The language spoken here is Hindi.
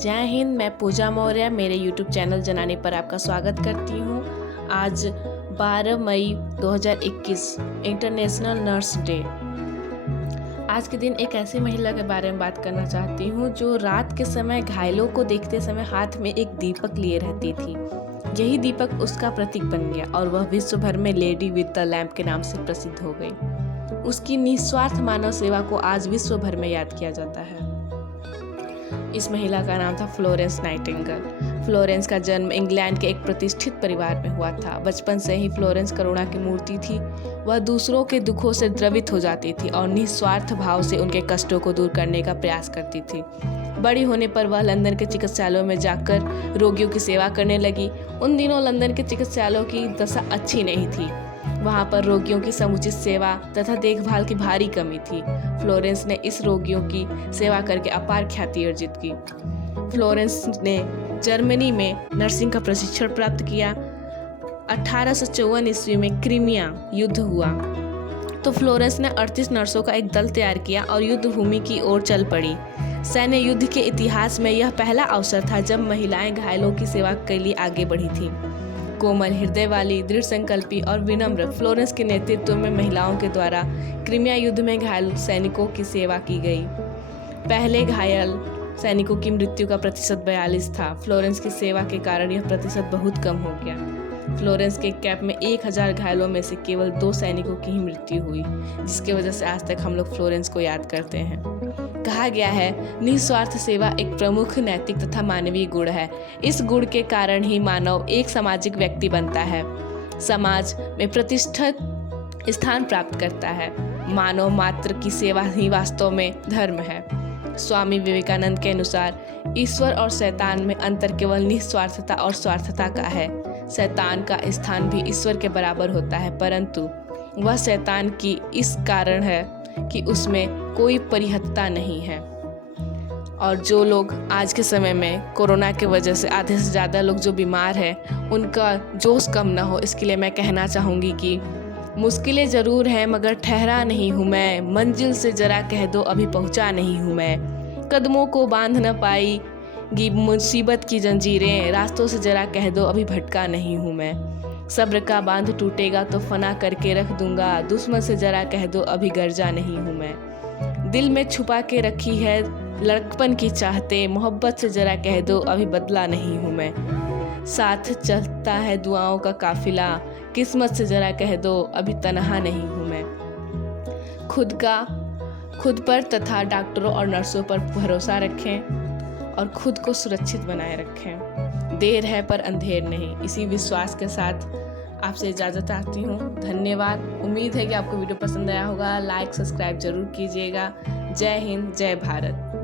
जय हिंद। मैं पूजा मौर्य मेरे YouTube चैनल जनानी पर आपका स्वागत करती हूँ। आज 12 मई 2021 इंटरनेशनल नर्स डे। आज के दिन एक ऐसी महिला के बारे में बात करना चाहती हूँ जो रात के समय घायलों को देखते समय हाथ में एक दीपक लिए रहती थी। यही दीपक उसका प्रतीक बन गया और वह विश्व भर में लेडी विद द लैम्प के नाम से प्रसिद्ध हो गई। उसकी निस्वार्थ मानव सेवा को आज विश्व भर में याद किया जाता है। इस महिला का नाम था फ्लोरेंस नाइटिंगेल। फ्लोरेंस का जन्म इंग्लैंड के एक प्रतिष्ठित परिवार में हुआ था। बचपन से ही फ्लोरेंस करुणा की मूर्ति थी। वह दूसरों के दुखों से द्रवित हो जाती थी और निस्वार्थ भाव से उनके कष्टों को दूर करने का प्रयास करती थी। बड़ी होने पर वह लंदन के चिकित्सालयों में जाकर रोगियों की सेवा करने लगी। उन दिनों लंदन के चिकित्सालयों की दशा अच्छी नहीं थी। वहाँ पर रोगियों की समुचित सेवा तथा देखभाल की भारी कमी थी। फ्लोरेंस ने इस रोगियों की सेवा करके अपार ख्याति अर्जित की। फ्लोरेंस ने जर्मनी में नर्सिंग का प्रशिक्षण प्राप्त किया। 1854 ईस्वी में क्रीमिया युद्ध हुआ तो फ्लोरेंस ने 38 नर्सों का एक दल तैयार किया और युद्ध भूमि की ओर चल पड़ी। सैन्य युद्ध के इतिहास में यह पहला अवसर था जब महिलाएं घायलों की सेवा के लिए आगे बढ़ी थीं। कोमल हृदय वाली, दृढ़ संकल्पी और विनम्र फ्लोरेंस के नेतृत्व में महिलाओं के द्वारा क्रीमिया युद्ध में घायल सैनिकों की सेवा की गई। पहले घायल सैनिकों की मृत्यु का प्रतिशत 42 था। फ्लोरेंस की सेवा के कारण यह प्रतिशत बहुत कम हो गया। फ्लोरेंस के कैंप में 1000 घायलों में से केवल 2 सैनिकों की ही मृत्यु हुई, जिसकी वजह से आज तक हम लोग फ्लोरेंस को याद करते हैं। कहा गया है निस्वार्थ सेवा एक प्रमुख नैतिक तथा मानवीय गुण है। इस गुण के कारण ही मानव एक सामाजिक व्यक्ति बनता है, समाज में प्रतिष्ठित स्थान प्राप्त करता है। मानव मात्र की सेवा ही वास्तव में धर्म है। स्वामी विवेकानंद के अनुसार ईश्वर और शैतान में अंतर केवल निस्वार्थता और स्वार्थता का है। शैतान का स्थान भी ईश्वर के बराबर होता है, परंतु वह शैतान की इस कारण है कि उसमें कोई परिहत्ता नहीं है। और जो लोग आज के समय में कोरोना की वजह से आधे से ज़्यादा लोग जो बीमार हैं, उनका जोश कम ना हो, इसके लिए मैं कहना चाहूँगी कि मुश्किलें ज़रूर हैं मगर ठहरा नहीं हूँ मैं, मंजिल से ज़रा कह दो अभी पहुँचा नहीं हूँ मैं, कदमों को बांध न पाएगी मुसीबत की जंजीरें, रास्तों से ज़रा कह दो अभी भटका नहीं हूँ मैं, सब्र का बांध टूटेगा तो फना करके रख दूंगा, दुश्मन से जरा कह दो अभी गर्जा नहीं हूँ मैं, दिल में छुपा के रखी है लड़कपन की चाहते, मोहब्बत से जरा कह दो अभी बदला नहीं हूँ मैं, साथ चलता है दुआओं का काफिला, किस्मत से जरा कह दो अभी तन्हा नहीं हूँ मैं। खुद पर तथा डॉक्टरों और नर्सों पर भरोसा रखें और खुद को सुरक्षित बनाए रखें। देर है पर अंधेर नहीं। इसी विश्वास के साथ आपसे इजाज़त चाहती हूँ। धन्यवाद। उम्मीद है कि आपको वीडियो पसंद आया होगा। लाइक सब्सक्राइब जरूर कीजिएगा। जय हिंद, जय भारत।